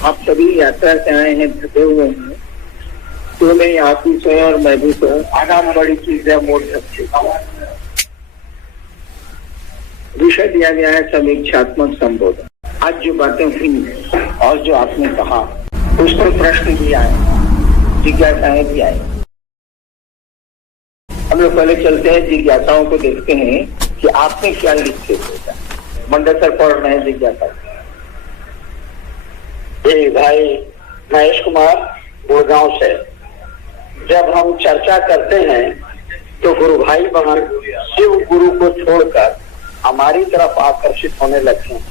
आप सभी यात्रा से आए हैं, थके हुए हैं, तो मैं आप भी सोए और मैं भी सोए। आना बड़ी चीज है, मोड़ सकते। विषय दिया गया है समीक्षात्मक संबोधन। आज जो बातें हुई और जो आपने कहा उस पर प्रश्न भी आए, जिज्ञासाएं भी आई। हम लोग पहले चलते हैं, जिज्ञासाओं को देखते हैं कि आपने क्या लिखे सोचा। मंडसर पढ़ रहे हैं जिज्ञासा। भाई महेश कुमार गुड़गांव से। जब हम चर्चा करते हैं तो गुरु भाई बहन शिव गुरु को छोड़कर हमारी तरफ आकर्षित होने लगते हैं।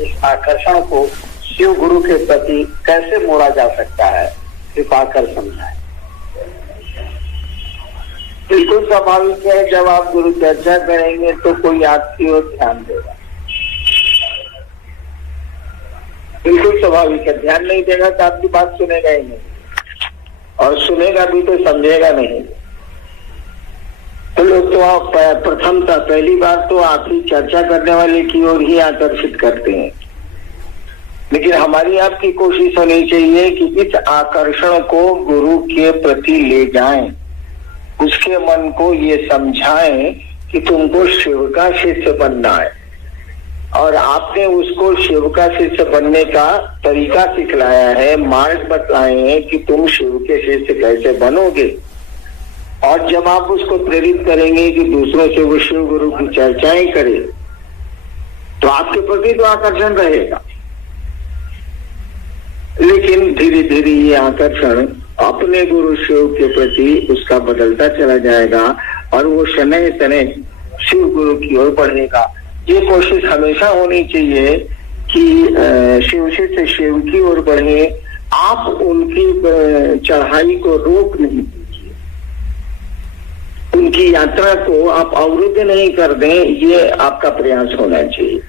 इस आकर्षण को शिव गुरु के प्रति कैसे मोड़ा जा सकता है, कृपा कर समझाएं। बिल्कुल स्वाभाविक है, जब आप गुरु चर्चा करेंगे तो कोई आपकी ओर ध्यान देगा। बिल्कुल स्वाभाविक है, ध्यान नहीं देगा तो आपकी बात सुनेगा ही नहीं, और सुनेगा भी तो समझेगा नहीं। तो लोग तो आप प्रथमतः पहली बार तो आप ही चर्चा करने वाले की ओर ही आकर्षित करते हैं। लेकिन हमारी आपकी कोशिश होनी चाहिए कि इस आकर्षण को गुरु के प्रति ले जाएं, उसके मन को ये समझाएं कि तुमको शिव का शिष्य बनना है, और आपने उसको शिव का शिष्य बनने का तरीका सिखलाया है, मार्ग बतलाए हैं कि तुम शिव के शिष्य कैसे बनोगे। और जब आप उसको प्रेरित करेंगे कि दूसरों से वो शिव गुरु की चर्चाएं करे, तो आपके प्रति तो आकर्षण रहेगा। लेकिन धीरे धीरे ये आकर्षण अपने गुरु शिव के प्रति उसका बदलता चला जाएगा, और वो शनै शनै शिव गुरु की ओर बढ़ेगा। ये कोशिश हमेशा होनी चाहिए कि शिव से शिव की ओर बढ़े। आप उनकी चढ़ाई को रोक नहीं दीजिए, उनकी यात्रा को आप अवरुद्ध नहीं कर दें, ये आपका प्रयास होना चाहिए।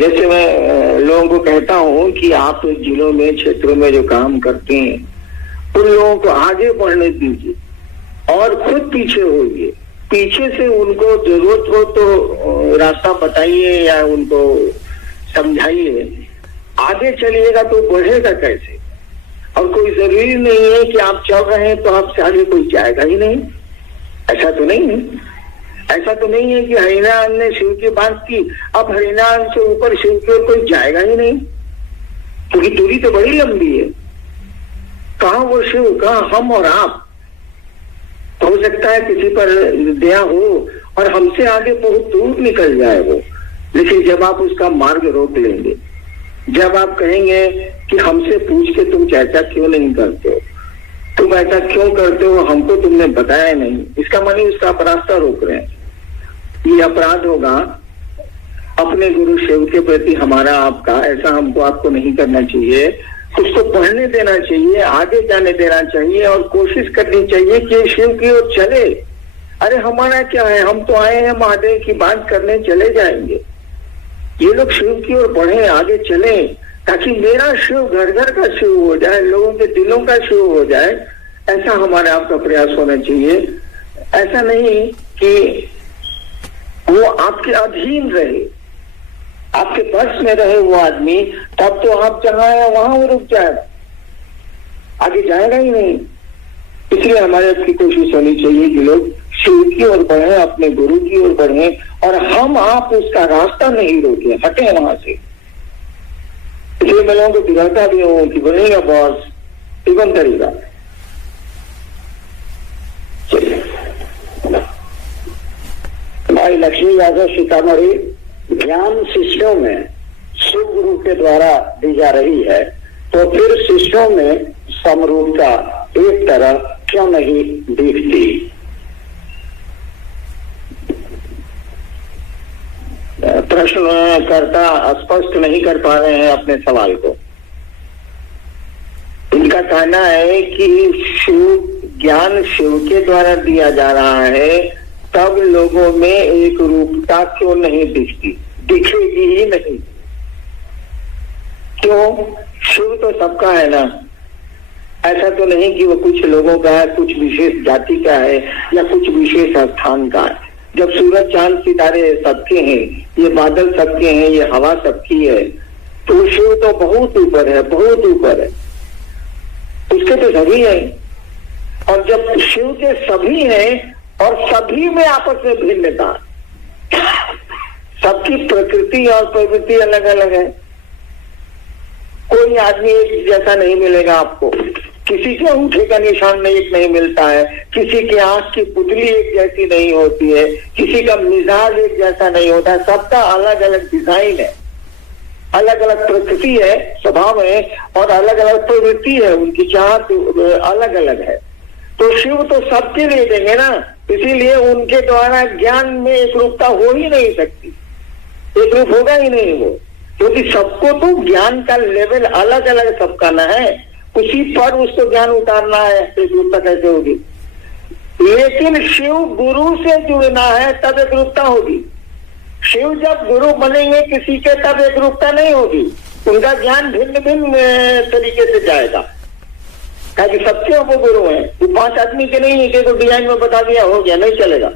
जैसे मैं लोगों को कहता हूँ कि आप जिलों में, क्षेत्रों में जो काम करते हैं, उन लोगों को आगे बढ़ने दीजिए और खुद पीछे होइए। पीछे से उनको जरूरत हो तो रास्ता बताइए या उनको समझाइए। आगे चलिएगा तो बढ़ेगा कैसे? और कोई जरूरी नहीं है कि आप चल रहे हैं तो आपसे आगे कोई जाएगा ही नहीं। ऐसा तो नहीं है। ऐसा तो नहीं है कि हरिनारायण ने शिव की बात की, अब हरिनारायण से ऊपर शिव की ओर कोई जाएगा ही नहीं, क्योंकि दूरी तो बड़ी लंबी है। कहाँ वो शिव, कहाँ हम और आप। हो सकता है किसी पर दया हो और हमसे आगे बहुत दूर निकल जाए वो, लेकिन जब आप उसका मार्ग रोक लेंगे, जब आप कहेंगे कि हमसे पूछ के तुम चर्चा क्यों नहीं करते हो, तुम ऐसा क्यों करते हो, हमको तुमने बताया नहीं, इसका माने उसका रास्ता रोक रहे हैं। ये अपराध होगा अपने गुरु शिव के प्रति हमारा आपका। ऐसा हमको आपको नहीं करना चाहिए। उसको पढ़ने देना चाहिए, आगे जाने देना चाहिए, और कोशिश करनी चाहिए कि शिव की ओर चले। अरे हमारा क्या है, हम तो आए हैं महादेव की बात करने, चले जाएंगे। ये लोग शिव की ओर बढ़े, आगे चले, ताकि मेरा शिव घर घर का शिव हो जाए, लोगों के दिलों का शिव हो जाए। ऐसा हमारा आपका प्रयास होना चाहिए। ऐसा नहीं कि वो आपके अधीन रहे, आपके बस में रहे वो आदमी, तब तो आप जहां है वहां वो रुक जाएगा, आगे जाएगा ही नहीं। इसलिए हमारे आपकी कोशिश होनी चाहिए कि लोग शिव की ओर बढ़े, अपने गुरु की ओर बढ़े, और हम आप उसका रास्ता नहीं रोके, हटे वहां से। इसलिए मैं लोगों को दिखाता भी हूँ कि बनेगा बॉस, इवन तरीका। भाई लक्ष्मी यादव सीतामढ़ी। ज्ञान शिष्यों में शिव गुरु के द्वारा दी जा रही है, तो फिर शिष्यों में समरूपता एक तरह क्यों नहीं दिखती? प्रश्नकर्ता स्पष्ट नहीं कर पा रहे हैं अपने सवाल को। इनका कहना है कि ज्ञान शिव के द्वारा दिया जा रहा है, तब लोगों में एक रूपता क्यों नहीं दिखती, दिखेगी ही नहीं। क्यों? शिव तो सबका है ना। ऐसा तो नहीं कि वो कुछ लोगों का है, कुछ विशेष जाति का है या कुछ विशेष स्थान का है। जब सूरज चांद सितारे सबके हैं, ये बादल सबके हैं, ये हवा सबकी है, तो शिव तो बहुत ऊपर है, बहुत ऊपर है, उसके तो सभी हैं। और जब शिव के सभी हैं और सभी में आपस में भिन्नता, सबकी प्रकृति और प्रवृत्ति अलग अलग है। कोई आदमी एक जैसा नहीं मिलेगा आपको, किसी के अंगूठे का निशान एक नहीं मिलता है, किसी के आंख की पुतली एक जैसी नहीं होती है, किसी का मिजाज एक जैसा नहीं होता, सबका अलग अलग डिजाइन है, अलग अलग प्रकृति है, स्वभाव है और अलग अलग प्रवृत्ति है, उनकी चाहत अलग अलग है। तो शिव तो सबके लिए देंगे ना, इसीलिए उनके द्वारा ज्ञान में एक रूपता हो ही नहीं सकती, एक रूप होगा ही नहीं वो, क्योंकि सबको तो ज्ञान का लेवल अलग अलग सबका ना है, उसी पर उसको ज्ञान उतारना है, एक रूपता कैसे होगी। लेकिन शिव गुरु से जुड़ना है तब एक रूपता होगी। शिव जब गुरु बनेंगे किसी के तब एक रूपता नहीं होगी, उनका ज्ञान भिन्न भिन्न तरीके से जाएगा, ताकि सबके वो गुरु हैं, वो 5 आदमी के नहीं है कि तो डिजाइन में बता दिया हो गया, नहीं चलेगा।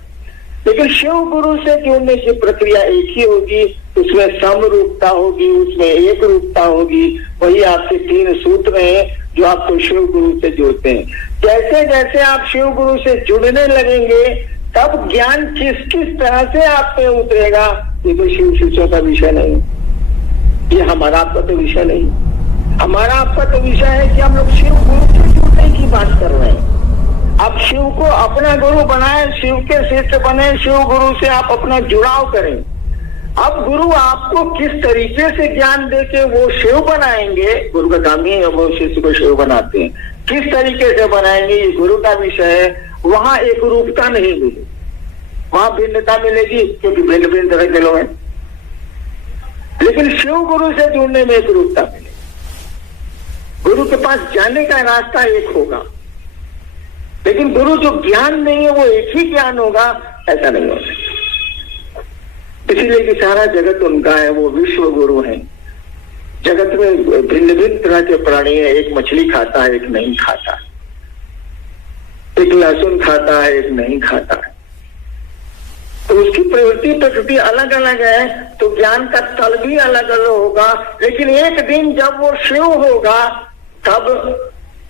लेकिन शिव गुरु से जुड़ने की प्रक्रिया एक ही होगी, उसमें समरूपता होगी, उसमें एक रूपता होगी। वही आपके 3 सूत्र हैं जो आपको शिव गुरु से जोड़ते हैं। जैसे जैसे आप शिव गुरु से जुड़ने लगेंगे तब ज्ञान किस किस तरह से आप पे उतरेगा, ये तो शिव शिष्यों का विषय नहीं, ये हमारा आपका तो विषय नहीं। हमारा आपका तो विषय है कि हम लोग शिव गुरु से जुड़ने की बात कर रहे हैं। आप शिव को अपना गुरु बनाए, शिव के शिष्य बने, शिव गुरु से आप अपना जुड़ाव करें। अब गुरु आपको किस तरीके से ज्ञान देके वो शिव बनाएंगे, गुरु का काम ही है वो शिष्य को शिव बनाते हैं, किस तरीके से बनाएंगे ये गुरु का विषय है। वहां एक रूपता नहीं मिलेगी, वहां भिन्नता मिलेगी क्योंकि भिन्न भिन्न तरह के लोग हैं। लेकिन शिव गुरु से जुड़ने में एक रूपता मिलेगी, गुरु के पास जाने का रास्ता एक होगा, लेकिन गुरु जो ज्ञान नहीं है वो एक ही ज्ञान होगा, ऐसा नहीं हो सकता। इसीलिए कि सारा जगत उनका है, वो विश्व गुरु है। जगत में भिन्न भिन्न तरह के प्राणी है, एक मछली खाता है, एक नहीं खाता है, एक लहसुन खाता है, एक नहीं खाता है, तो उसकी प्रवृत्ति प्रकृति अलग अलग है, तो ज्ञान का तल भी अलग अलग होगा। लेकिन एक दिन जब वो शिव होगा तब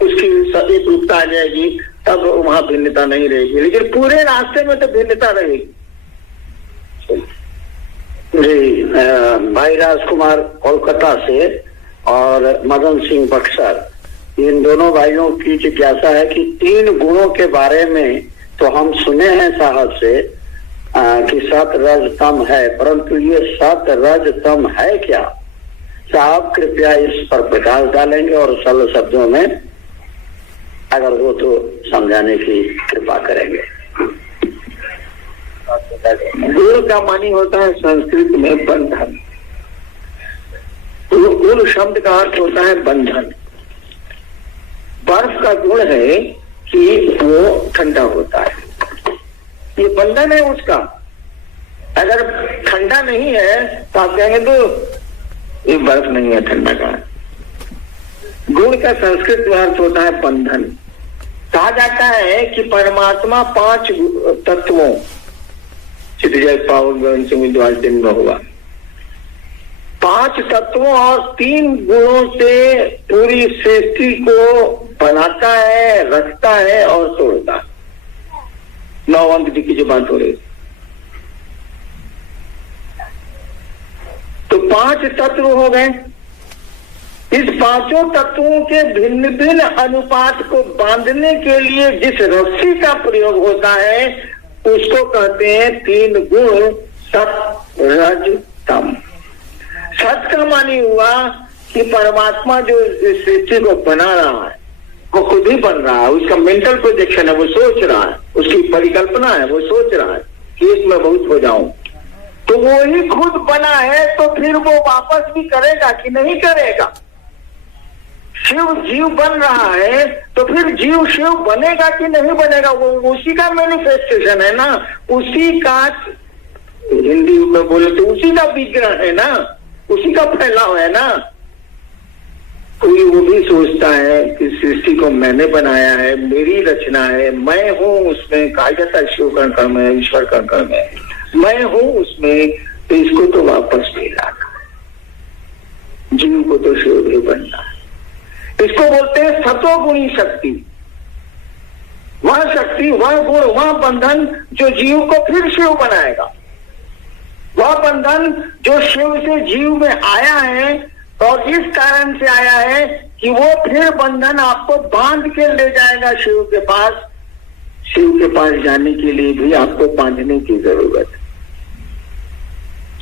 उसकी एक रूपता आ जाएगी, तब वहां भिन्नता नहीं रहेगी, लेकिन पूरे रास्ते में तो भिन्नता रहेगी। जी, भाई राजकुमार कोलकाता से और मदन सिंह बक्सर, इन दोनों भाइयों की जिज्ञासा है कि 3 गुणों के बारे में तो हम सुने हैं साहब से कि सत रज तम है, परंतु ये सत रज तम है क्या? साहब कृपया इस पर प्रकाश डालेंगे और सरल शब्दों में अगर हो तो समझाने की कृपा करेंगे। गुण का मानी होता है संस्कृत में बंधन, गुण शब्द का अर्थ होता है बंधन। बर्फ का गुण है कि वो ठंडा होता है, ये बंधन है उसका। अगर ठंडा नहीं है तो आप कहेंगे तो ये बर्फ नहीं है, ठंडा का। गुण का संस्कृत अर्थ होता है बंधन। कहा जाता है कि परमात्मा 5 तत्वों चितजय पावन दिन हुआ 5 तत्वों और 3 गुणों से पूरी सृष्टि को बनाता है, रखता है और तोड़ता है। 9 अंक की जो बात हो रही, तो 5 तत्व हो गए। इस 5 तत्वों के भिन्न भिन्न अनुपात को बांधने के लिए जिस रस्सी का प्रयोग होता है उसको कहते हैं 3 गुण, सत रज तम। सत का मानी हुआ कि परमात्मा जो इस सृष्टि को बना रहा है वो खुद ही बन रहा है, उसका मेंटल प्रोजेक्शन है, वो सोच रहा है, उसकी परिकल्पना है, वो सोच रहा है कि इसमें बहुत हो जाऊं, तो वो ही खुद बना है, तो फिर वो वापस भी करेगा कि नहीं करेगा। शिव जीव बन रहा है तो फिर जीव शिव बनेगा कि नहीं बनेगा, वो उसी का मैनिफेस्टेशन है ना, उसी का, हिंदी में बोले तो उसी का विग्रह है ना, उसी का फैलाव है ना। कोई वो भी सोचता है कि सृष्टि को मैंने बनाया है, मेरी रचना है, मैं हूं उसमें। कहा जाता है शिव कण कण में, ईश्वर कण कण में, मैं हूं उसमें, तो इसको तो वापस नहीं लाना। जीव तो शिव भी बनना है। इसको बोलते हैं सतोगुणी शक्ति। वह शक्ति, वह गुण, वह बंधन जो जीव को फिर शिव बनाएगा, वह बंधन जो शिव से जीव में आया है और इस कारण से आया है कि वो फिर बंधन आपको बांध के ले जाएगा शिव के पास। शिव के पास जाने के लिए भी आपको बांधने की जरूरत है।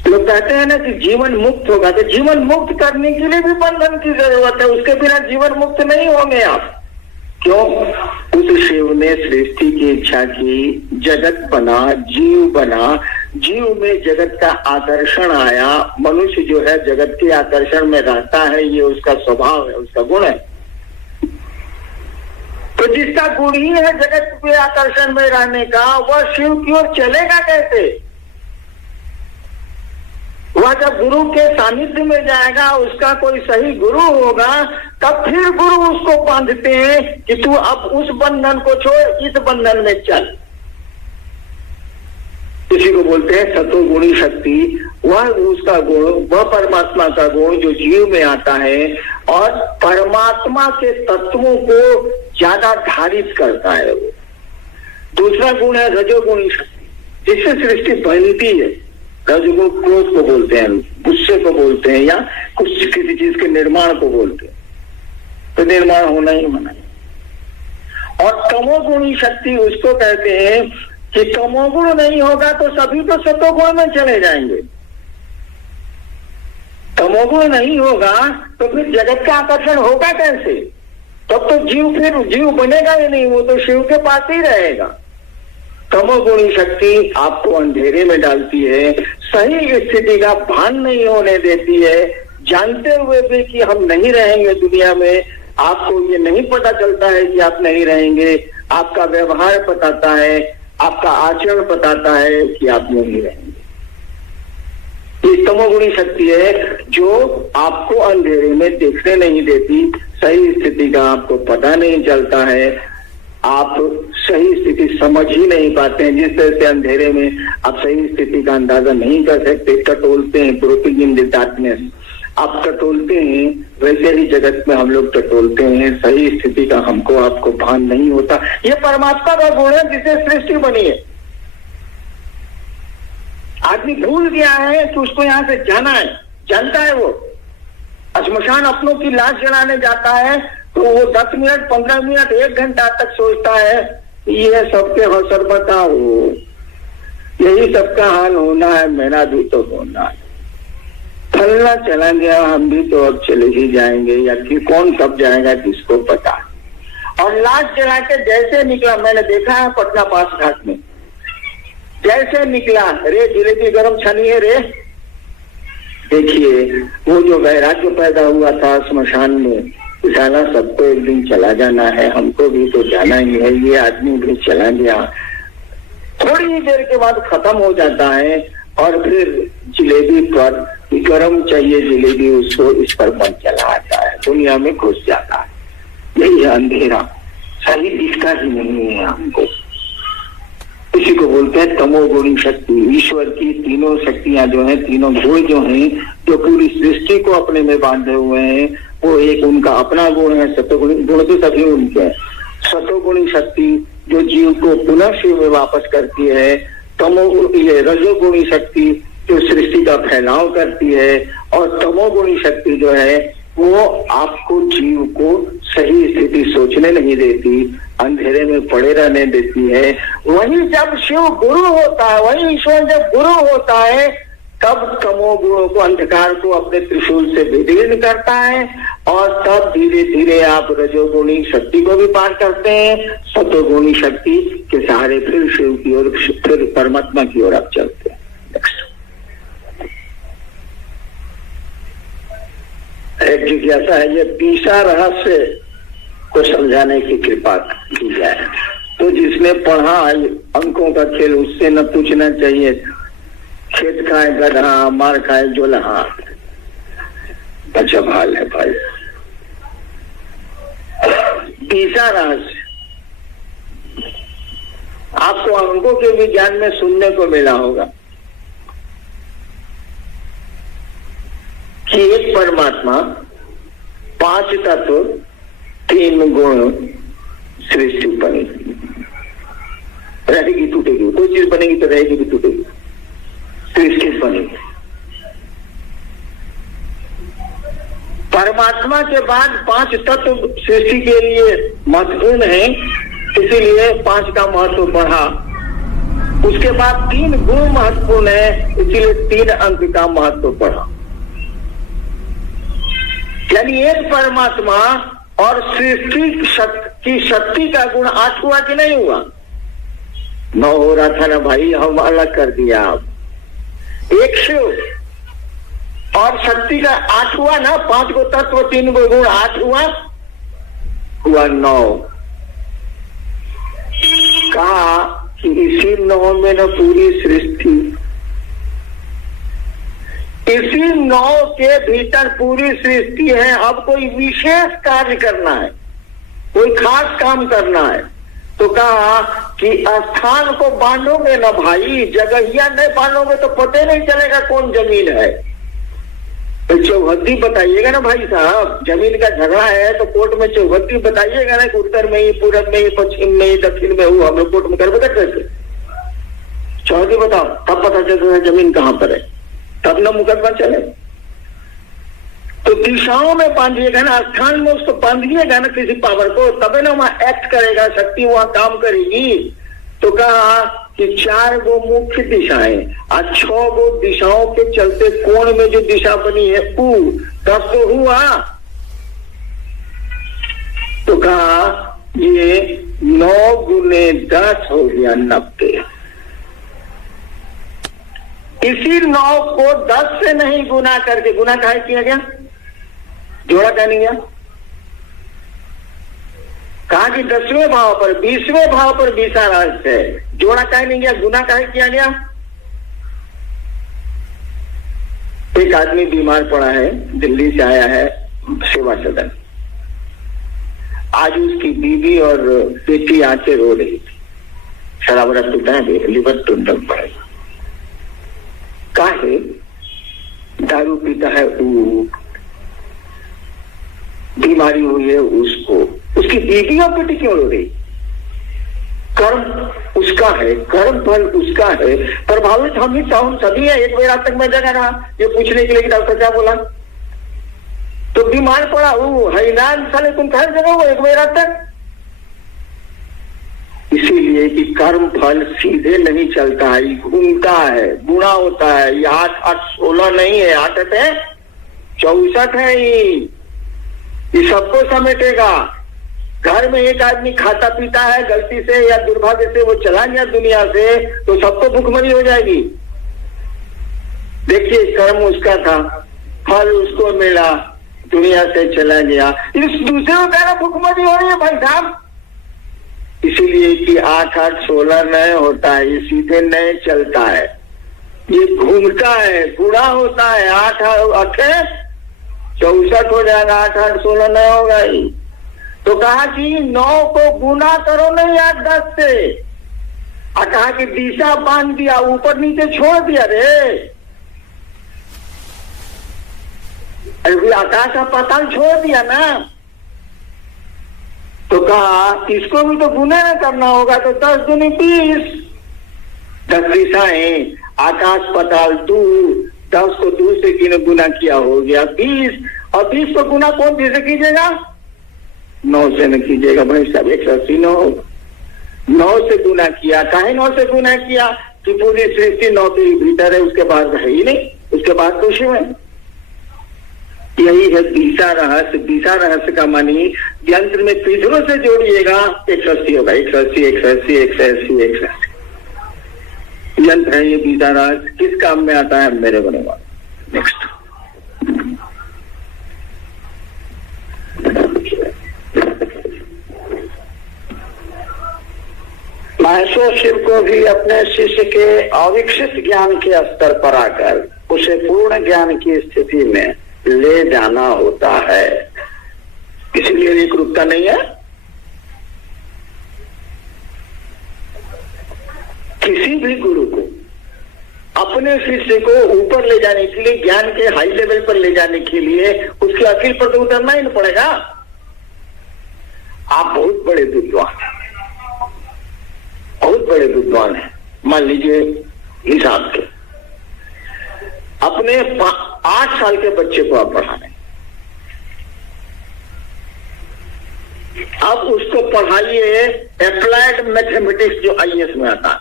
लोग कहते हैं ना कि जीवन मुक्त होगा, तो जीवन मुक्त करने के लिए भी बंधन की जरूरत है। उसके बिना जीवन मुक्त नहीं होंगे आप। क्यों? उस शिव ने सृष्टि की इच्छा की, जगत बना, जीव बना, जीव में जगत का आकर्षण आया। मनुष्य जो है जगत के आकर्षण में रहता है, ये उसका स्वभाव है, उसका गुण है। तो जिसका गुण ही है जगत के आकर्षण में रहने का, वह शिव की ओर चलेगा कैसे? वह जब गुरु के सानिध्य में जाएगा, उसका कोई सही गुरु होगा, तब फिर गुरु उसको बांधते हैं कि तू अब उस बंधन को छोड़, इस बंधन में चल। इसी को बोलते हैं सतोगुणी शक्ति। वह उसका गुण, वह परमात्मा का गुण जो जीव में आता है और परमात्मा के तत्वों को ज्यादा धारित करता है। वो दूसरा गुण है रजोगुणी शक्ति, जिससे सृष्टि बनती है। रजोगुण क्रोध को बोलते हैं, गुस्से को बोलते हैं, या कुछ किसी चीज के निर्माण को बोलते हैं। तो निर्माण होना ही होना है। और तमोगुणी शक्ति उसको कहते हैं कि तमोगुण नहीं होगा तो सभी तो सतोगुण में चले जाएंगे। तमोगुण नहीं होगा तो फिर जगत का आकर्षण होगा कैसे? तब तो जीव बनेगा ही नहीं, वो तो शिव के पास ही रहेगा। तमोगुणी शक्ति आपको अंधेरे में डालती है, सही स्थिति का भान नहीं होने देती है। जानते हुए भी कि हम नहीं रहेंगे दुनिया में, आपको ये नहीं पता चलता है कि आप नहीं रहेंगे। आपका व्यवहार बताता है, आपका आचरण बताता है कि आप नहीं रहेंगे। ये तमोगुणी शक्ति है जो आपको अंधेरे में देखने नहीं देती, सही स्थिति का आपको पता नहीं चलता है, आप सही स्थिति समझ ही नहीं पाते हैं। जिस तरह से अंधेरे में आप सही स्थिति का अंदाजा नहीं कर सकते, टटोलते हैं, ग्रोपिंग इन द डार्कनेस, आप टटोलते हैं, वैसे ही जगत में हम लोग टटोलते हैं, सही स्थिति का हमको आपको भान नहीं होता। ये परमात्मा का गुण है जिससे सृष्टि बनी है। आदमी भूल गया है कि उसको यहाँ से जाना है, जानता है वो। श्मशान अपनों की लाश जलाने जाता है तो वो 10 मिनट, 15 मिनट, 1 घंटा तक सोचता है ये सबके हौसरबता हो, यही सबका हाल होना है, मेरा भी तो होना है। फलना चला गया, हम भी तो अब चले ही जाएंगे, या कि कौन कब जाएगा किसको पता। और लाश जला के जैसे निकला, मैंने देखा है पटना पास घाट में, जैसे निकला, रे जिलेबी गरम छनी है रे। देखिए वो जो वैराग्य पैदा हुआ था श्मशान में, साला सबको एक दिन चला जाना है, हमको भी तो जाना ही है, ये आदमी भी चला गया। थोड़ी ही देर के बाद खत्म हो जाता है और फिर जिलेबी पर गरम चाहिए जिलेबी, उसको इस पर मन चला आता है, दुनिया में घुस जाता है। यही है अंधेरा, सही दिखता ही नहीं है हमको। इसी को बोलते हैं तमोगुणी शक्ति। ईश्वर की तीनों शक्तियां जो हैं, तीनों गुण जो हैं, जो पूरी सृष्टि को अपने में बांधे हुए हैं, वो एक उनका अपना गुण है। सतोगुणी गुण तो सभी उनके हैं। सतोगुणी शक्ति जो जीव को पुनः शिव में वापस करती है, ये रजोगुणी शक्ति जो सृष्टि का फैलाव करती है, और तमोगुणी शक्ति जो है वो आपको जीव को सही स्थिति सोचने नहीं देती, अंधेरे में पड़े रहने देती है। वही जब शिव गुरु होता है, वही ईश्वर जब गुरु होता है, तब तमोगुणों को, अंधकार को अपने त्रिशूल से विदीर्ण करता है, और तब धीरे धीरे आप रजोगुणी शक्ति को भी पार करते हैं। सतोगुणी शक्ति के सहारे फिर शिव की ओर, फिर परमात्मा की ओर आप चलते हैं। एक जिज्ञासा है, ये 20 रहस्य को समझाने की कृपा की जाए। तो जिसने पढ़ा अंकों का खेल, उससे न पूछना चाहिए खेत खाए गधा, मार खाए जोलहा। अच्छा हाल है भाई। 20 रहस्य आपको अंकों के विज्ञान में सुनने को मिला होगा कि एक परमात्मा 5 तत्व 3 गुण सृष्टि बनी, रहेगी टूटेगी, कोई चीज बनेगी तो रहेगी भी टूटेगी, सृष्टि बनी। परमात्मा के बाद 5 तत्व सृष्टि के लिए महत्वपूर्ण है, इसीलिए 5 का महत्व बढ़ा। उसके बाद 3 गुण महत्वपूर्ण है, इसीलिए 3 अंक का महत्व बढ़ा। यानी एक परमात्मा और सृष्टि की शक्ति का गुण 8 हुआ कि नहीं हुआ? 9 हो रहा था ना भाई, हम अलग कर दिया। अब एक शिव और शक्ति का 8 हुआ ना, 5 को तत्व 3 को गुण 8 हुआ 9। कहा कि इसी 9 में न पूरी सृष्टि, इसी 9 के भीतर पूरी सृष्टि है। अब कोई विशेष कार्य करना है, कोई खास काम करना है, तो कहा कि स्थान को बांधोगे ना भाई, जगहिया नहीं बांधोगे तो पता नहीं चलेगा कौन जमीन है। तो चौहद्दी बताइएगा ना भाई साहब, जमीन का झगड़ा है तो कोर्ट में चौहद्दी बताइएगा ना कि उत्तर में ही, पूरब में ही, पश्चिम में ही, दक्षिण में हूँ, हम लोग कोर्ट में कर बता कैसे? चौहद्दी बताओ, तब पता चलता है जमीन कहाँ पर है, तब ना मुकदमा चले। तो दिशाओं में बांधिएगा ना, स्थान में उसको बांधिएगा ना किसी पावर को, तबे ना वहां एक्ट करेगा, शक्ति वहां काम करेगी। तो कहा कि 4 गो मुख्य दिशाएं और 6 गो दिशाओं के चलते कोण में जो दिशा बनी है ऊ 10 तो हुआ। तो कहा ये 9 गुने 10 हो गया 90। इसी 9 को 10 से नहीं गुना करके, गुना काहे किया गया, जोड़ा क्या नहीं गया? कहा कि 10वें भाव पर 20वें भाव पर 20 रहस्य है, जोड़ा काहे नहीं गया, गुना काहे किया गया? एक आदमी बीमार पड़ा है, दिल्ली से आया है सेवा सदन। आज उसकी बीवी और बेटी आके रो रही थी, शराब पीता है, लिवर टूटक पड़ेगा। काहे? दारू पीता है, बीमारी हुई है उसको, उसकी बीवी और बेटी क्यों रो रही? कर्म उसका है, कर्म फल उसका है, प्रभावित हम सभी है। एक बेर तक मैं जगह रहा ये पूछने के लिए कि डॉक्टर क्या बोला, तो बीमार पड़ा वो हैरान, साले तुम कहाँ जगह हो एक बेर तक। इसीलिए कि कर्म फल सीधे नहीं चलता है, घूमता है, गुणा होता है। ये 8 16 नहीं है, 8 है 64 है। ये सबको समेटेगा। घर में एक आदमी खाता पीता है, गलती से या दुर्भाग्य से वो चला गया दुनिया से, तो सबको भूखमरी हो जाएगी। देखिए कर्म उसका था, फल उसको मिला, दुनिया से चला गया। इस दूसरे को कहना भूखमरी हो रही है भाई साहब। इसीलिए कि 8 8 16 नए होता है, ये सीधे नए चलता है, ये घूमता है, गुणा होता है। 8 8 64 हो जाएगा, 8 8 16 नए होगा ही। तो कहा कि 9 को गुना करो नहीं 8 10 से, और कहा कि दिशा बांध दिया, ऊपर नीचे छोड़ दिया रे। अरे आकाश और पाताल छोड़ दिया ना। तो कहा इसको भी तो गुना न करना होगा, तो 10 दूनी 20, 10 दिशाएं, आकाश पाताल 2, 10 को 2 से गुना किया हो गया 20, और 20 को गुना कौन से कीजिएगा? 9 से न कीजिएगा भाई साहब, 180 9 से गुना किया। काहे 9 से गुना किया? कि पूरी सृष्टि 9 के भीतर है, उसके बाद है ही नहीं, उसके बाद तो शिव है। यही है दिशा रहस्य। दिशा रहस्य का मानी यंत्र में तीसरों से जोड़िएगा 180 होगा, 180 180 180 180 यंत्र है ये दिशा रहस्य। किस काम में आता है मेरे बनेगा। नेक्स्ट महेश्वर शिव को भी अपने शिष्य के अविकसित ज्ञान के स्तर पर आकर उसे पूर्ण ज्ञान की स्थिति में ले जाना होता है। इसलिए एक रूपता नहीं है। किसी भी गुरु को अपने शिष्य को ऊपर ले जाने के लिए, ज्ञान के हाई लेवल पर ले जाने के लिए उसके अकील पर तो उतरना ही नहीं पड़ेगा। आप बहुत बड़े विद्वान हैं, बहुत बड़े विद्वान हैं, मान लीजिए हिसाब के, अपने 8 साल के बच्चे को आप पढ़ा रहे हैं, अब उसको पढ़ाइए अप्लाइड मैथमेटिक्स जो आईएएस में आता है,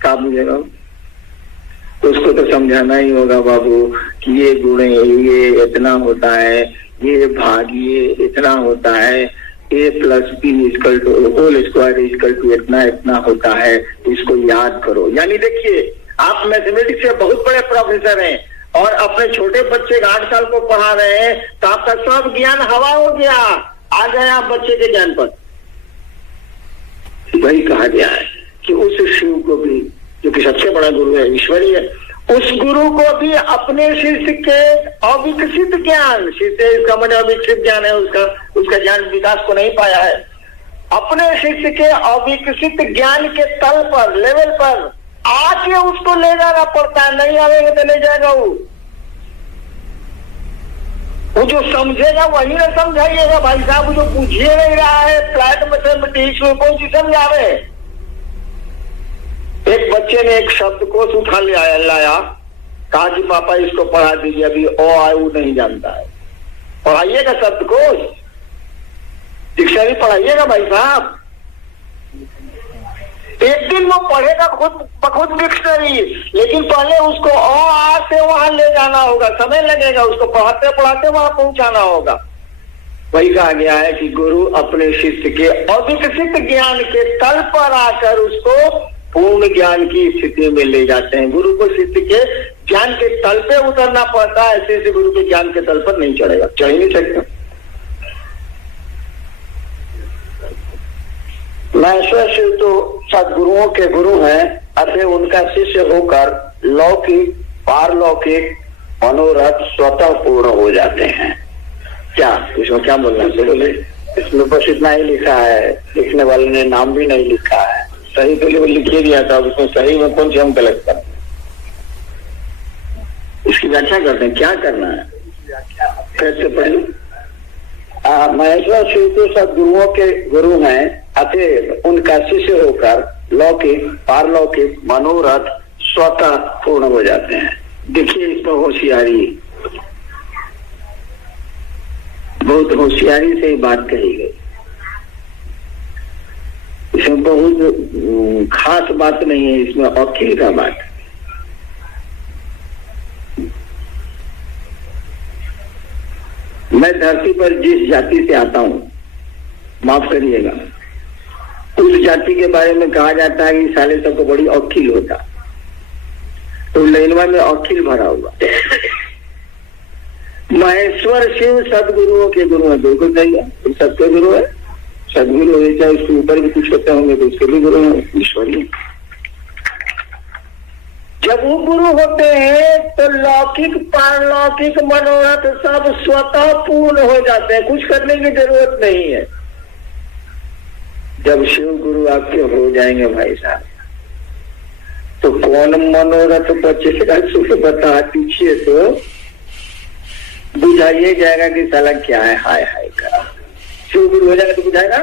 क्या बुझेगा? उसको तो समझाना ही होगा बाबू कि ये गुणे ये इतना होता है, ये भाग ये इतना होता है, a + b = होल स्क्वायर = इतना इतना होता है, इसको याद करो। यानी देखिए, आप मैथमेटिक्स के बहुत बड़े प्रोफेसर हैं और अपने छोटे बच्चे 8 साल को पढ़ा रहे हैं, तो आपका सब ज्ञान हवा हो गया, आ गए आप बच्चे के ज्ञान पर। वही कहा गया है कि उस शिव को भी, जो कि सबसे बड़ा गुरु है, ईश्वरीय है, उस गुरु को भी अपने शिष्य के अविकसित ज्ञान, शिष्य इसका मतलब अविकसित ज्ञान है, उसका ज्ञान विकास को नहीं पाया है, अपने शिष्य के अविकसित ज्ञान के तल पर, लेवल पर आके उसको ले जाना पड़ता है। नहीं आवेगा तो नहीं जाएगा। वो जो समझेगा वही ना समझाइएगा भाई साहब। वो जो पूछिए नहीं रहा है फ्लैट मैथमेटिक्स में, कौन सी समझावे? एक बच्चे ने एक शब्दकोश उठा लाया, कहा कि पापा इसको पढ़ा दीजिए, अभी ओ आ ऊ नहीं जानता है। पढ़ाइएगा शब्दकोश, डिक्शनरी पढ़ाइएगा भाई साहब। एक दिन वो पढ़ेगा खुद डिक्शनरी, लेकिन पहले उसको ओ आ से वहां ले जाना होगा, समय लगेगा, उसको पढ़ाते पढ़ाते वहां पहुंचाना होगा। वही कहा गया है कि गुरु अपने शिष्य के अविकसित ज्ञान के तल पर आकर उसको पूर्ण ज्ञान की स्थिति में ले जाते हैं। गुरु को शिष्य के ज्ञान के तल पे उतरना पड़ता है, शिष्य गुरु के ज्ञान के तल पर नहीं चढ़ेगा, चढ़ ही नहीं सकता। महेश्वर शिव तो सदगुरुओं के गुरु हैं, अतः उनका शिष्य होकर लौकिक पारलौकिक मनोरथ स्वतः पूर्ण हो जाते हैं। क्या इसमें क्या बोलना है? बोले इसमें बस इतना ही लिखा है, लिखने वाले ने नाम भी नहीं लिखा है। सही तो लिखिए दिया था, उसमें सही में कौन से हम गलत कर, इसकी व्याख्या करते हैं, क्या करना है, कैसे पढ़े? महेश्वर शिव तो सदगुरुओं के गुरु हैं, अतः उनका शिष्य होकर लौकिक पारलौकिक मनोरथ स्वतः पूर्ण हो जाते हैं। देखिए इसमें होशियारी, बहुत होशियारी से ही बात कही गई। इसमें बहुत खास बात नहीं है, इसमें अकील का बात है। मैं धरती पर जिस जाति से आता हूं, माफ करिएगा, उस जाति के बारे में कहा जाता है कि साले सबको बड़ी अकील होता, तो लैनवा में अकील भरा हुआ। महेश्वर शिव सदगुरुओं के गुरु है, बिल्कुल सही है, तो सबके गुरु है। सदगुरु हो चाहे उसके ऊपर भी कुछ होते होंगे तो उसके भी गुरु हैं, ईश्वरी। जब वो गुरु होते हैं तो लौकिक पारलौकिक मनोरथ सब स्वतः पूर्ण हो जाते हैं, कुछ करने की जरूरत नहीं है। जब शिव गुरु आपके हो जाएंगे भाई साहब, तो कौन मनोरथ बचेगा सुख बता दीजिए, तो बुझाइए जाएगा कि साला क्या है, हाय हाय का। शिव गुरु हो जाएगा तो बुझाएगा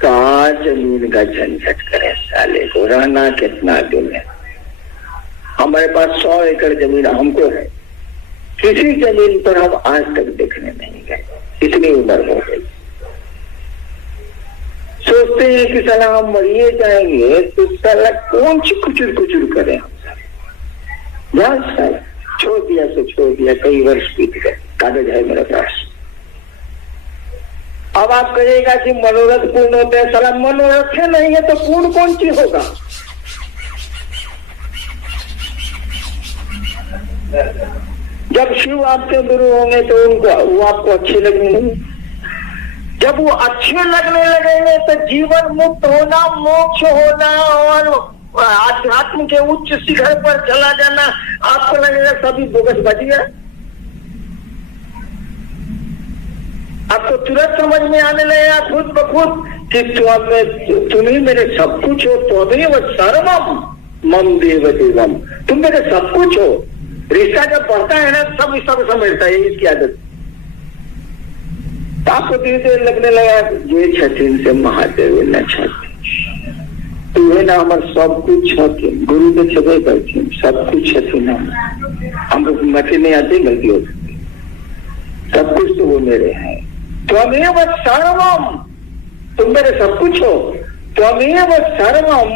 कहा जमीन का झंझट करे साले को, रहना कितना दिन है। हमारे पास 100 एकड़ जमीन हमको है, किसी जमीन पर हम आज तक देखने नहीं गए, इतनी उम्र हो गई। सोचते हैं कि साला हम मरिए जाएंगे तो साला कौन सी कुचुर कुचुर करें हम साला। छोड़ दिया तो छोड़ दिया, कई वर्ष बीत गए, कागज है मेरे पास। अब आप कहिएगा कि मनोरथ पूर्ण होते हैं, साला मनोरथ है नहीं है तो पूर्ण कौन चीज होगा? जब शिव आपके गुरु होंगे तो उनको वो आपको अच्छे लगेंगे। जब वो अच्छे लगने लगेंगे तो जीवन मुक्त होना, मोक्ष होना और आध्यात्म के उच्च शिखर पर चला जाना आपको लगेगा सभी बोगस बाजी है। आपको तुरंत समझ में आने लगेगा खुद ब खुद कि तुम ही मेरे सब कुछ हो, तो भी वो सर्वम मम देव देवम, तुम मेरे सब कुछ हो। रिश्ता जब बढ़ता है ना सब समझता है, इसकी आदत। आपको धीरे धीरे लगने लगा ये छथिन से महादेव न छथिन, तुम्हें ना हमारे सब कुछ छथिन, गुरु तो छबे करथिन, सब कुछ छथिन। हम मथे नहीं आते, गलती हो सकती, सब कुछ तो वो मेरे हैं। त्वमेव सर्वम, तुम मेरे सब कुछ हो। त्वमेव सर्वम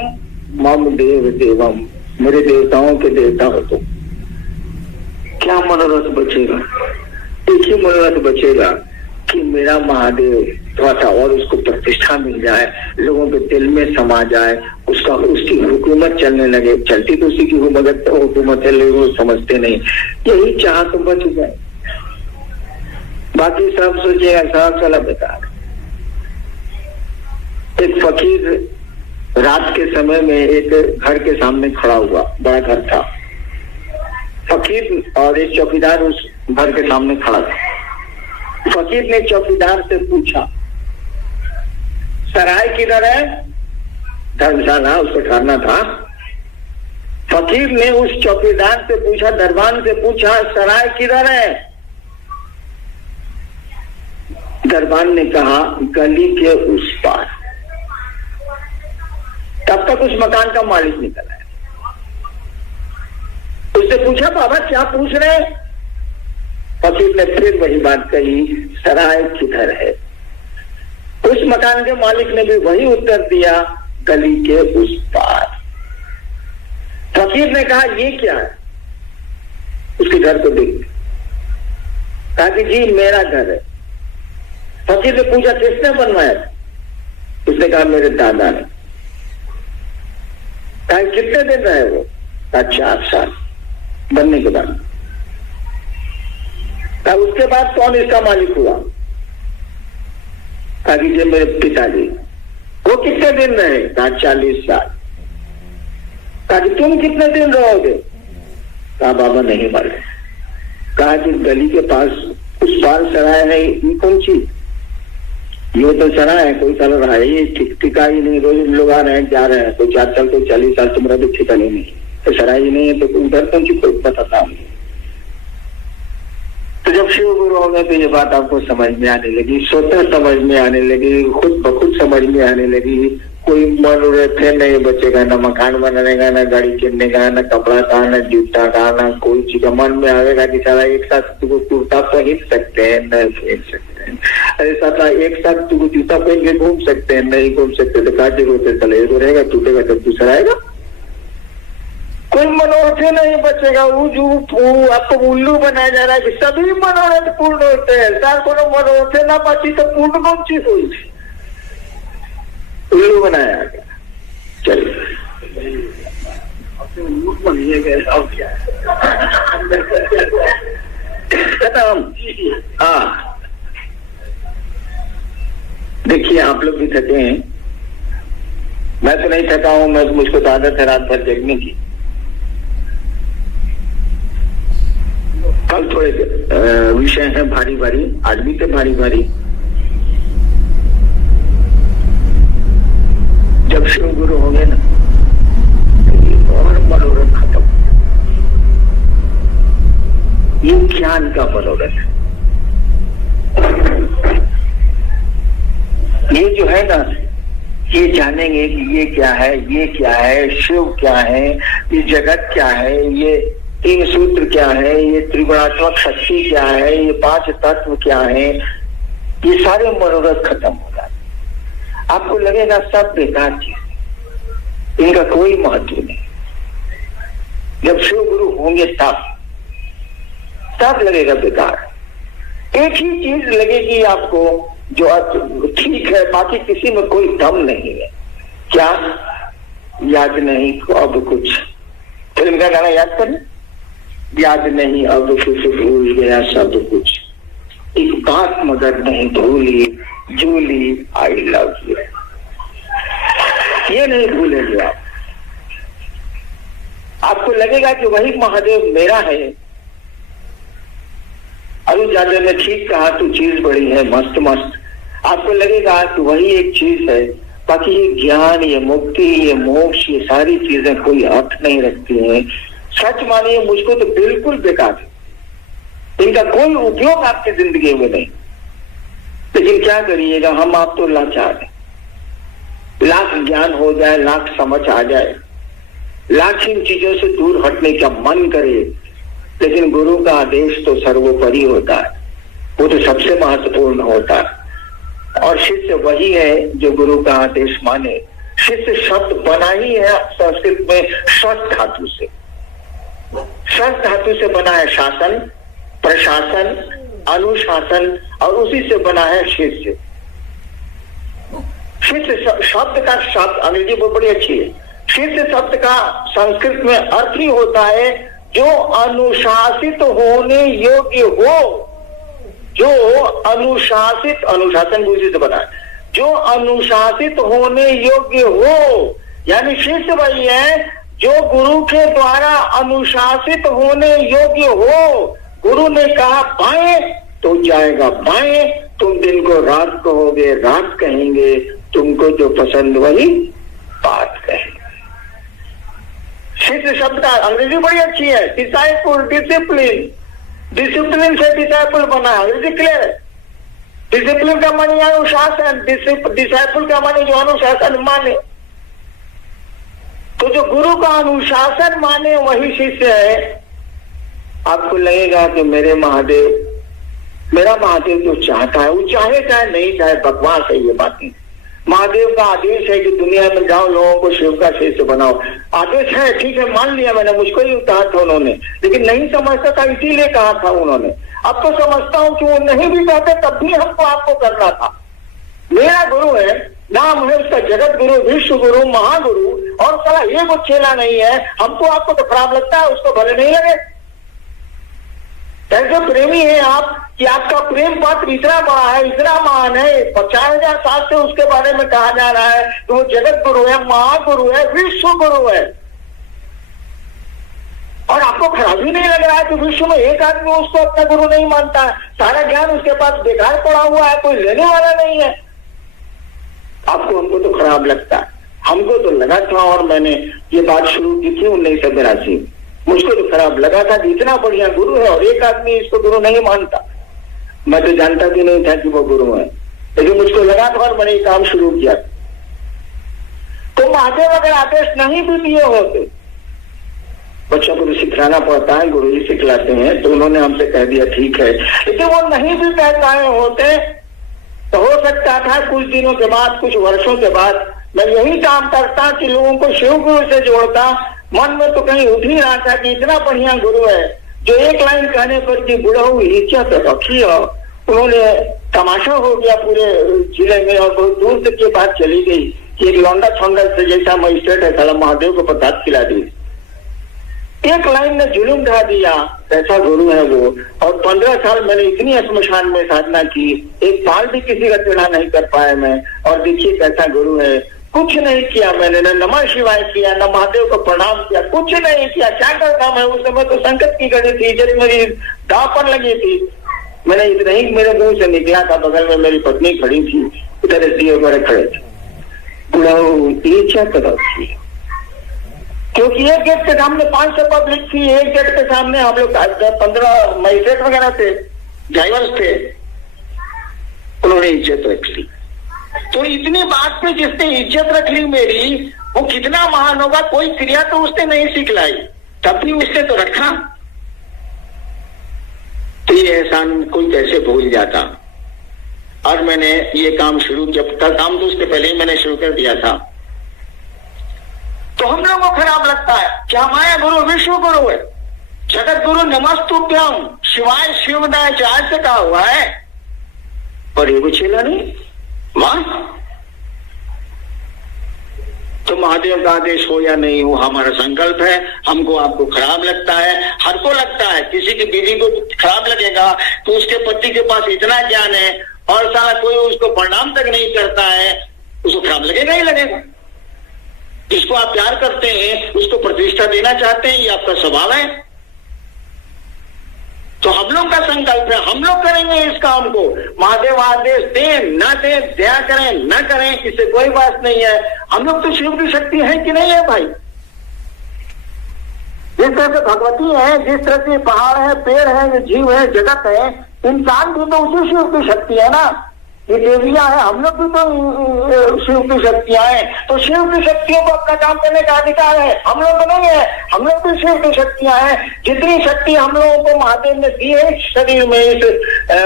मम देव देवम, मेरे देवताओं के देवता हो तुम। क्या मनोरथ बचेगा? एक ही मनोरथ बचेगा कि मेरा महादेव थोड़ा सा और उसको प्रतिष्ठा मिल जाए, लोगों के दिल में समा जाए, उसकी हुकूमत चलने लगे। चलती तो उसी की हुकूमत है, लोग समझते नहीं। यही चाह तो बच जाए, बाकी सब सोचेगा सब चला बेकार। एक फकीर रात के समय में एक घर के सामने खड़ा हुआ, बड़ा घर था। फकीर और एक चौकीदार उस घर के सामने खड़ा था। फकीर ने चौकीदार से पूछा, सराय किधर है? धर्मशाला, उसको ठहरना था। फकीर ने उस चौकीदार से पूछा, दरबान से पूछा, सराय किधर है? दरबान ने कहा, गली के उस पार। तब तक उस मकान का मालिक निकला है। उससे पूछा, बाबा क्या पूछ रहे? फकीर ने फिर वही बात कही, सराय किधर है? उस मकान के मालिक ने भी वही उत्तर दिया, गली के उस पार। फकीर ने कहा, ये क्या है? उसके घर को देख कहा कि जी मेरा घर है। फकीर ने पूछा, किसने बनवाया? उसने कहा, मेरे दादा ने। कहा, कितने दिन रहे वो? कहा, 4 साल बनने के बाद। कहा, उसके बाद कौन इसका मालिक हुआ? कहा कि मेरे पिताजी। वो कितने दिन रहे? कहा, 40 साल। कहा कि तुम कितने दिन रहोगे? कहा, बाबा नहीं मालूम। कहा कि गली के पास उस पार सराय है, ये कौन चीज? ये तो सराय है, कोई चल रहा है, ये ठिका ही नहीं, रोज लोग आ रहे हैं जा रहे हैं, कोई 4 साल कोई 40 साल, तुम्हारा भी ठिकाना नहीं, तो सराय ही नहीं है, तो उधर कौन सी कोई बताता हूँ। तो जब शिव गुरु होंगे तो ये बात आपको समझ में आने लगी, स्वतः समझ में आने लगी, खुद ब खुद समझ में आने लगी। कोई मनोरथ नहीं बचेगा, न मकान बनाने का, न गाड़ी किनने का, न कपड़ा का, न जूता का, न कोई चीज का। मन में आएगा कि सारा एक साथ तुमको कुर्ता पहन सकते हैं, न पहन सकते हैं। अरे साला एक साथ तुमको जूता पहन के घूम सकते हैं, नहीं घूम सकते तो काटे रोते चले, तो रहेगा, टूटेगा जब दूसरा आएगा। कोई मनोरथ नहीं बचेगा। वो आपको उल्लू बनाया जा रहा है कि सभी मनोरथ पूर्ण होते हैं। सार को मनोरथ ना बची तो पूर्ण कौन चीज हुई? उल्लू बनाया गया। चलिए बनिए गए, अब क्या खत्म। हाँ, देखिए आप लोग भी थके हैं, मैं तो नहीं थका हूं। मुझको तो आदत है रात भर जगने की। कल थोड़े विषय हैं भारी भारी, आज भी थे भारी भारी। जब शिव गुरु होंगे ना और मनोरथ खत्म। ये ज्ञान का मनोरथ, ये जो है ना, ये जानेंगे कि ये क्या है, ये क्या है, शिव क्या है, ये जगत क्या है, ये 3 सूत्र क्या है, ये त्रिगुणात्मक शक्ति क्या है, ये 5 तत्व क्या है। ये सारे मनोरथ खत्म हो जाए। आपको लगेगा सब बेकार चीज, इनका कोई महत्व नहीं। जब शिव गुरु होंगे तब लगेगा बेकार। एक ही चीज लगेगी आपको जो ठीक है, बाकी किसी में कोई दम नहीं है। क्या? याद नहीं अब कुछ। फिल्म का गाना याद करें, याद नहीं अब कुछ, भूल गया सब कुछ, एक बात मगर नहीं भूली, जूली आई लव यू। ये नहीं भूलेंगे आप। आपको लगेगा कि वही महादेव मेरा है। अरुण यादव ने ठीक कहा, तू चीज बड़ी है, मस्त मस्त। आपको लगेगा कि वही एक चीज है, बाकी ये ज्ञान, ये मुक्ति, ये मोक्ष, ये सारी चीजें कोई अर्थ नहीं रखती हैं। सच मानिए मुझको तो बिल्कुल बेकार है, इनका कोई उपयोग आपकी जिंदगी में नहीं। लेकिन क्या करिएगा, हम आप तो लाचार हैं। लाख ज्ञान हो जाए, लाख समझ आ जाए, लाख इन चीजों से दूर हटने का मन करे, लेकिन गुरु का आदेश तो सर्वोपरि होता है, वो तो सबसे महत्वपूर्ण होता है। और शिष्य वही है जो गुरु का आदेश माने। शिष्य शब्द बना ही है संस्कृत में शस धातु से। शस धातु से बना है शासन, प्रशासन, अनुशासन, और उसी से बना है शिष्य। शिष्य शब्द का शब्द अंग्रेजी बहुत बड़ी अच्छी है। शिष्य शब्द का संस्कृत में अर्थ ही होता है जो अनुशासित होने योग्य हो, जो अनुशासित, अनुशासन बुद्धि से बना है, जो अनुशासित होने योग्य हो। यानी शिष्य वही है जो गुरु के द्वारा अनुशासित होने योग्य हो। गुरु ने कहा बाएं तो जाएगा बाएं, तुम दिन को रात कहोगे रात कहेंगे, तुमको जो पसंद वही बात कहेंगे। शिष्य शब्द का अंग्रेजी बड़ी अच्छी है, डिसाइपल, डिसिप्लिन। डिसिप्लिन से डिसाइपल बना है, अंग्रेजी क्लियर है। डिसिप्लिन का माने अनुशासन, डिसाइपल का माने जो अनुशासन माने। तो जो गुरु का अनुशासन माने वही शिष्य है। आपको लगेगा कि मेरा महादेव जो चाहता है, वो चाहे चाहे नहीं चाहे, बकवास है ये बातें। महादेव का आदेश है कि दुनिया में जाओ, लोगों को शिव का शिष्य बनाओ। आदेश है, ठीक है, मान लिया मैंने, मुझको ही कहा था उन्होंने, लेकिन नहीं समझता था इसीलिए कहा था उन्होंने। अब तो समझता हूं कि वो नहीं भी कहते तब भी हमको आपको करना था। मेरा गुरु है, नाम है उसका जगत गुरु, विश्व गुरु, महागुरु, और साला ये वो चेला नहीं है। हमको आपको तो खराब लगता है, उसको भले नहीं लगे। ऐसे प्रेमी है आप कि आपका प्रेम पात्र इतना बड़ा है, इतना महान है, 50,000 साल से उसके बारे में कहा जा रहा है कि वो जगत गुरु है, महागुरु है, विश्व गुरु है, और आपको खराब ही नहीं लग रहा है कि विश्व में एक आदमी उसको अपना गुरु नहीं मानता है। सारा ज्ञान उसके पास बेकार पड़ा हुआ है, कोई लेने वाला नहीं है। आपको, हमको तो खराब लगता है। हमको तो लगा था, और मैंने ये बात शुरू की थी 1982 में, मुझको तो खराब लगा था कि इतना बढ़िया गुरु है और एक आदमी इसको गुरु नहीं मानता। मैं तो जानता भी नहीं था कि वो गुरु है, लेकिन मुझको लगा था और मैंने ये काम शुरू किया। तो महादेव अगर आदेश नहीं भी दिए होते, बच्चों को भी सिखाना पड़ता है, गुरु जी सिखलाते हैं, तो उन्होंने हमसे कह दिया ठीक है, लेकिन वो नहीं भी कह पाए होते तो हो सकता था कुछ दिनों के बाद, कुछ वर्षों के बाद मैं यही काम करता कि लोगों को शिव गुरु से जोड़ता। मन में तो कहीं उठ ही रहा था कि इतना बढ़िया गुरु है जो एक लाइन कहने पर कि बुढ़ऊ इज्जत रखी हो। उन्होंने तमाशा हो गया पूरे जिले में, और बहुत दूर तक ये बात चली गई कि एक लौंडा छोंडा से जैसा मजिस्ट्रेट है साला महादेव को प्रसाद खिला दी। एक लाइन ने जुलूम ढा दिया, ऐसा गुरु है वो। और 15 साल मैंने इतनी श्मशान में साधना की, एक बाल भी किसी का टेढ़ा नहीं कर पाया मैं, और देखिए कैसा गुरु है। कुछ नहीं किया मैंने, न नमः शिवाय किया, न महादेव को प्रणाम किया, कुछ नहीं किया। क्या करता मैं उस समय, तो संकट की घड़ी थी, इज्जत मेरी दांव पर लगी थी। मैंने इतना ही मेरे मुंह से निकला था, बगल में मेरी पत्नी खड़ी थी, इधर दिए बड़े खड़े थे, ये क्या कदम थी, क्योंकि एक गेट के सामने 500 पब्लिक थी, एक गेट के सामने हम लोग 15 मजिस्ट्रेट वगैरह थे, ड्राइवर्स थे। उन्होंने इज्जत रख ली। तो इतनी बात पे जिसने इज्जत रख ली मेरी, वो कितना महान होगा। कोई क्रिया तो उसने नहीं सिखलाई, तब भी उसने तो रखा। तो ये एहसान कोई कैसे भूल जाता। और मैंने ये काम शुरू किया, काम तो उसके पहले ही मैंने शुरू कर दिया था। तो हम लोगों को खराब लगता है कि हमारा गुरु विश्व गुरु है, जगत गुरु नमस्तुभ्यम शिवाय शिवदाय चार से कहा हुआ है, और ये कुछ नहीं। वाह, तो महादेव का आदेश हो या नहीं हो, हमारा संकल्प है। हमको आपको खराब लगता है, हर को लगता है। किसी की बीवी को खराब लगेगा तो उसके पति के पास इतना ज्ञान है और साला कोई उसको प्रणाम तक नहीं करता है, उसको खराब लगेगा ही लगेगा। जिसको आप प्यार करते हैं, उसको प्रतिष्ठा देना चाहते हैं, ये आपका स्वभाव है। तो हम लोग का संकल्प है, हम लोग करेंगे इस काम को। महादेव आदेश दें न दें, दया करें न करें, इससे कोई बात नहीं है। हम लोग तो शिव की शक्ति है कि नहीं है भाई? जिस तरह से भगवती है, जिस तरह से पहाड़ है, पेड़ है, जीव है, जगत है, इंसान भी तो उसी शिव की शक्ति है ना। ये देवियां है, हम लोग भी तो शिव की शक्तियां हैं। तो शिव की शक्तियों को अपना काम करने का अधिकार है, हम लोग को नहीं है। हम लोग भी शिव की शक्तियां हैं। जितनी शक्ति हम लोगों को महादेव ने दी है शरीर में, इस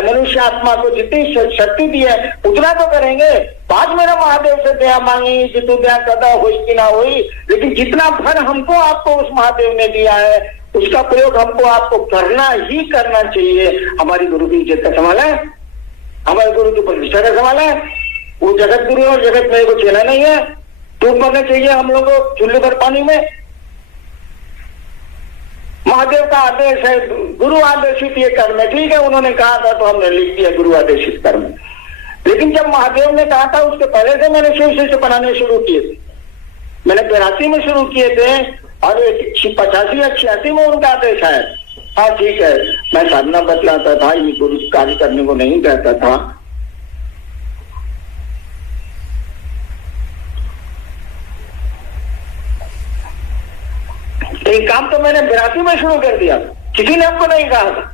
मनुष्य आत्मा को जितनी शक्ति दी है उतना तो करेंगे। बाद मेरा महादेव से दया मांगी कि तू दया करता हुई कि ना हुई, लेकिन जितना भर हमको आपको उस महादेव ने दिया है उसका प्रयोग हमको आपको करना ही करना चाहिए। हमारी गुरु की इज्जत का सवाल है, हमारे गुरु की प्रतिष्ठा का सवाल है। वो जगत गुरु और जगत में को चेला नहीं है। टूट मरना चाहिए हम लोग को चुल्लू भर पानी में। महादेव का आदेश है, गुरु आदेशित ये कर्म है, ठीक है, उन्होंने कहा था तो हमने लिख दिया गुरु आदेशित कर्म। लेकिन जब महादेव ने कहा था उसके पहले से मैंने शिव शिष्य बनाने शुरू किए थे। मैंने 82 में शुरू किए थे और 85 या 86 में उनका आदेश आया। हाँ ठीक है, मैं साधना बतलाता था, ये गुरु कार्य करने को नहीं कहता था। एक काम तो मैंने 82 में शुरू कर दिया, किसी ने हमको नहीं कहा था,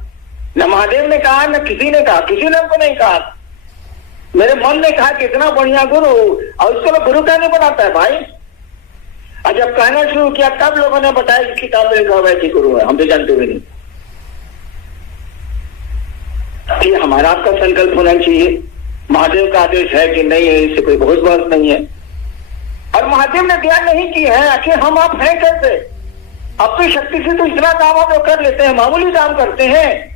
न महादेव ने कहा न किसी ने कहा, किसी ने हमको नहीं कहा। मेरे मन ने कहा कितना बढ़िया गुरु, और उसको गुरु कहने बनाता है भाई। और जब कहना शुरू किया तब लोगों ने बताया कि किताब में लिखा हुआ है कि गुरु है, हम तो जानते हुए नहीं। ये हमारा आपका संकल्प होना चाहिए। महादेव का आदेश है कि नहीं है, इससे कोई बहुत बात नहीं है। और महादेव ने दया नहीं की है, आखिर हम आप हैं कैसे? अपनी शक्ति से तो इतना काम हम लोग कर लेते हैं, मामूली काम करते हैं।